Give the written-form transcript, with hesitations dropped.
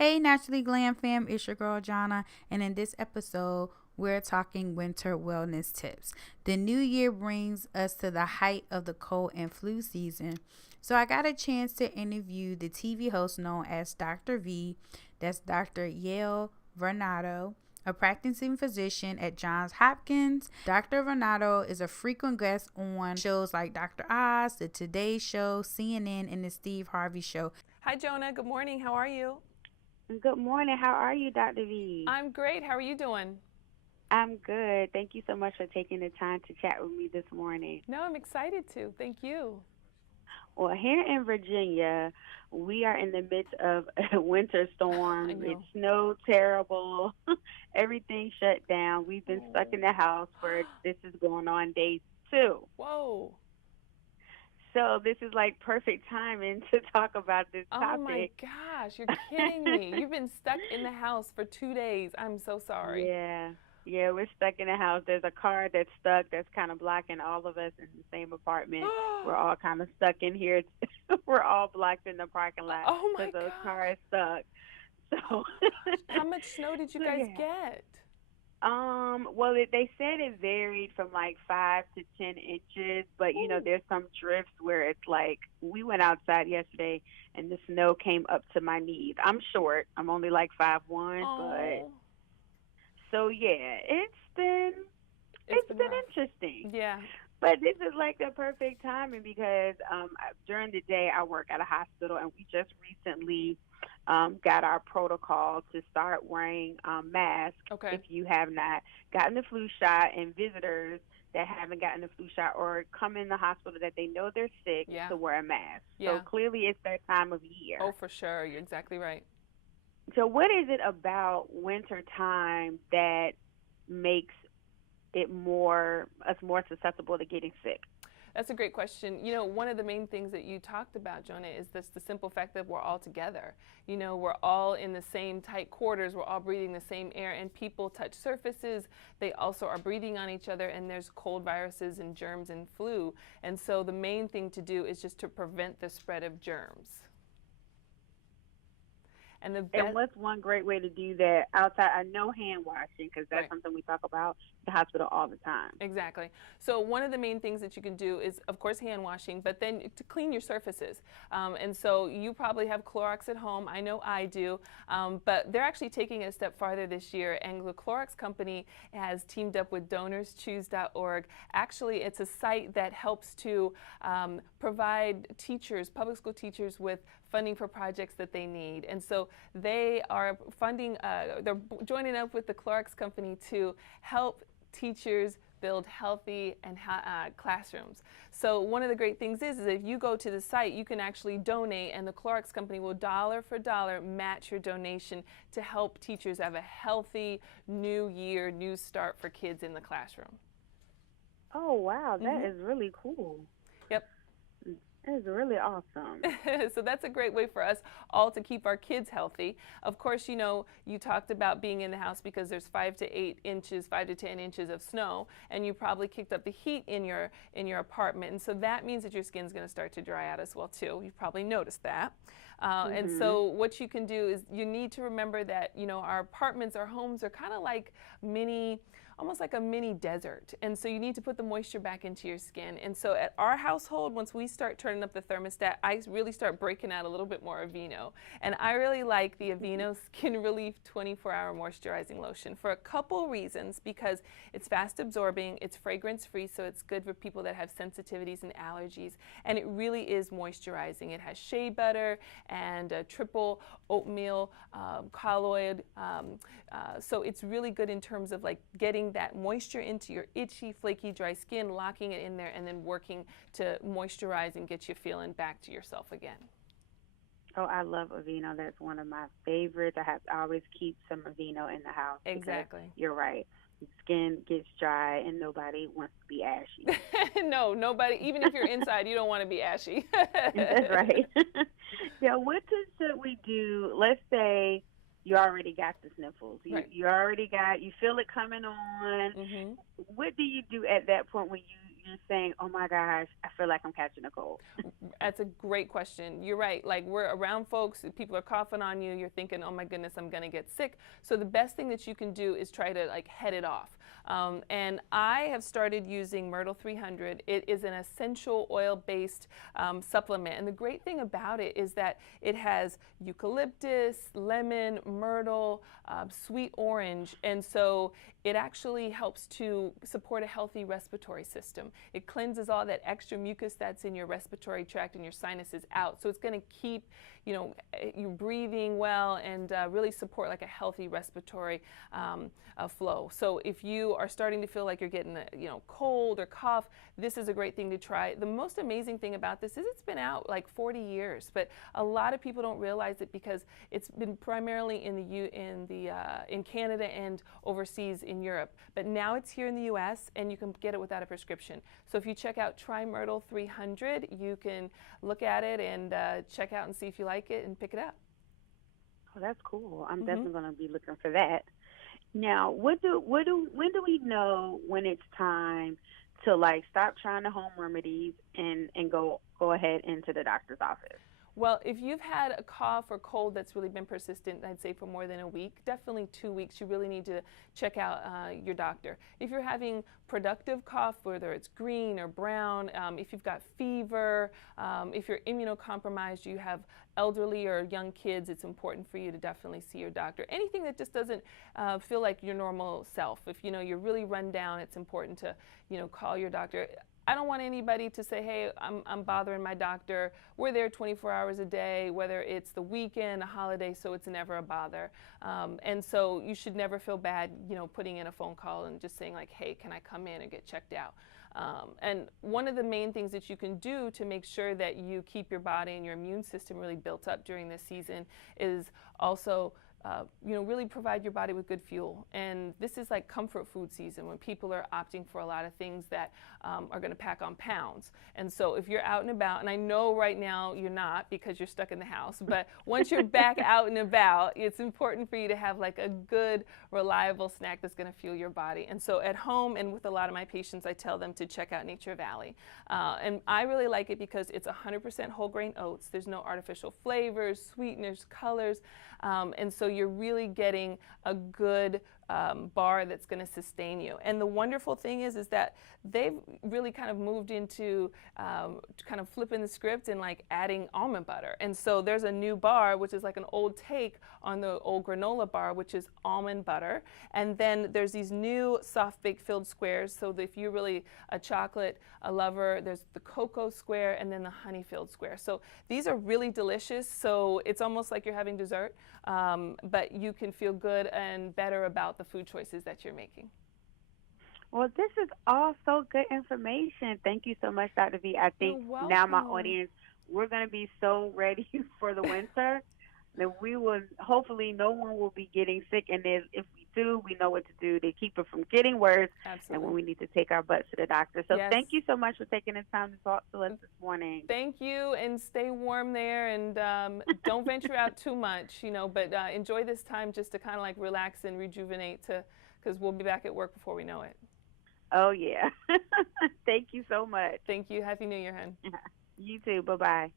Hey, Naturally Glam fam, it's your girl Jana, and in this episode, we're talking winter wellness tips. The new year brings us to the height of the cold and flu season, so I got a chance to interview the TV host known as Dr. V, that's Dr. Yael Varnado, a practicing physician at Johns Hopkins. Dr. Varnado is a frequent guest on shows like Dr. Oz, The Today Show, CNN, and The Steve Harvey Show. Hi, Jonah. Good morning. How are you? Good morning. How are you, Dr. V? I'm great. How are you doing? I'm good. Thank you so much for taking the time to chat with me this morning. No, I'm excited to. Thank you. Well, here in Virginia, we are in the midst of a winter storm. It snowed terrible. Everything shut down. We've been stuck in the house for this is going on day 2. Whoa. So this is like perfect timing to talk about this topic. Oh my gosh, you're kidding me. You've been stuck in the house for 2 days. I'm so sorry. Yeah, we're stuck in the house. There's a car that's stuck that's kind of blocking all of us in the same apartment. We're all kind of stuck in here. We're all blocked in the parking lot because those cars stuck. So how much snow did you guys get? Well, they said it varied from like 5 to 10 inches, but you know, there's some drifts where it's like we went outside yesterday and the snow came up to my knees. I'm short. I'm only like 5'1", but so yeah, it's been interesting. Yeah. But this is like the perfect timing because during the day I work at a hospital and we just recently got our protocol to start wearing masks if you have not gotten the flu shot, and visitors that haven't gotten the flu shot or come in the hospital that they know they're sick to wear a mask. Yeah. So clearly it's that time of year. Oh, for sure. You're exactly right. So what is it about winter time that makes it more susceptible to getting sick? That's a great question. You know, one of the main things that you talked about, Jonah, is the simple fact that we're all together. You know, we're all in the same tight quarters. We're all breathing the same air, and people touch surfaces. They also are breathing on each other, and there's cold viruses and germs and flu. And so the main thing to do is just to prevent the spread of germs. And what's one great way to do that outside? I know hand washing, because that's something we talk about at the hospital all the time. Exactly. So one of the main things that you can do is, of course, hand washing, but then to clean your surfaces. And so you probably have Clorox at home. I know I do. But they're actually taking it a step farther this year. And the Clorox company has teamed up with DonorsChoose.org. Actually, it's a site that helps to provide teachers, public school teachers, with funding for projects that they need. And so they are funding, they're joining up with the Clorox company to help teachers build healthy and classrooms. So one of the great things is if you go to the site, you can actually donate, and the Clorox company will dollar for dollar match your donation to help teachers have a healthy new year, new start for kids in the classroom. Oh, wow. That is really cool. Yep. That is really awesome. So that's a great way for us all to keep our kids healthy. Of course, you know, you talked about being in the house because there's 5 to 10 inches of snow, and you probably kicked up the heat in your apartment. And so that means that your skin's going to start to dry out as well, too. You've probably noticed that. And so what you can do is you need to remember that, you know, our apartments, our homes are kind of like almost like a mini desert. And so you need to put the moisture back into your skin. And so at our household, once we start turning up the thermostat, I really start breaking out a little bit more Aveeno. And I really like the Aveeno Skin Relief 24-hour moisturizing lotion for a couple reasons, because it's fast absorbing, it's fragrance free, so it's good for people that have sensitivities and allergies, and it really is moisturizing. It has shea butter and triple oatmeal colloid, so it's really good in terms of like getting that moisture into your itchy, flaky, dry skin, locking it in there, and then working to moisturize and get you feeling back to yourself again. Oh, I love Aveeno. That's one of my favorites. I always keep some Aveeno in the house. Exactly. You're right. Skin gets dry and nobody wants to be ashy. No, nobody. Even if you're inside, you don't want to be ashy. That's right. Yeah, what should we do? Let's say you already got the sniffles. You feel it coming on. What do you do at that point when you're saying, oh my gosh, I feel like I'm catching a cold? That's a great question. You're right. Like, we're around folks, people are coughing on you, you're thinking, oh my goodness, I'm going to get sick. So the best thing that you can do is try to like head it off. And I have started using Myrtle 300. It is an essential oil-based supplement. And the great thing about it is that it has eucalyptus, lemon, myrtle, sweet orange. And so it actually helps to support a healthy respiratory system. It cleanses all that extra mucus that's in your respiratory tract and your sinuses out. So it's going to keep, you breathing well and really support like a healthy respiratory flow. So if you are starting to feel like you're getting cold or cough, this is a great thing to try. The most amazing thing about this is it's been out like 40 years, but a lot of people don't realize it because it's been primarily in Canada and overseas in Europe. But now it's here in the U.S. and you can get it without a prescription. So if you check out Try Myrtle 300, you can look at it and check out and see if you like it and pick it up. Oh, that's cool. I'm definitely going to be looking for that. Now, when do we know when it's time to like stop trying the home remedies and go ahead into the doctor's office? Well, if you've had a cough or cold that's really been persistent, I'd say for more than a week, definitely 2 weeks, you really need to check out your doctor. If you're having productive cough, whether it's green or brown, if you've got fever, if you're immunocompromised, you have elderly or young kids, it's important for you to definitely see your doctor. Anything that just doesn't feel like your normal self. If you're really run down, it's important to call your doctor. I don't want anybody to say, hey, I'm bothering my doctor. We're there 24 hours a day, whether it's the weekend, a holiday, so it's never a bother. And so you should never feel bad, putting in a phone call and just saying like, hey, can I come in and get checked out? And one of the main things that you can do to make sure that you keep your body and your immune system really built up during this season is also really provide your body with good fuel. And this is like comfort food season when people are opting for a lot of things that are going to pack on pounds. And so if you're out and about, and I know right now you're not because you're stuck in the house, but once you're back out and about, it's important for you to have like a good, reliable snack that's going to fuel your body. And so at home and with a lot of my patients, I tell them to check out Nature Valley. And I really like it because it's 100% whole grain oats. There's no artificial flavors, sweeteners, colors. And so you're really getting a good bar that's going to sustain you. And the wonderful thing is that they've really kind of moved into kind of flipping the script and like adding almond butter. And so there's a new bar, which is like an old take on the old granola bar, which is almond butter. And then there's these new soft baked filled squares. So if you're really a chocolate lover, there's the cocoa square and then the honey filled square. So these are really delicious. So it's almost like you're having dessert, but you can feel good and better about the food choices that you're making. Well, this is all so good information. Thank you so much, Dr. V. I think now my audience, we're going to be so ready for the winter that we will, hopefully no one will be getting sick. And if we do, we know what to do to keep it from getting worse. Absolutely. And when we need to take our butts to the doctor. So Thank you so much for taking the time to talk to us this morning. Thank you, and stay warm there, and don't venture out too much, but enjoy this time just to kind of like relax and rejuvenate because we'll be back at work before we know it. Oh, yeah. Thank you so much. Thank you. Happy New Year, hon. You too. Bye-bye.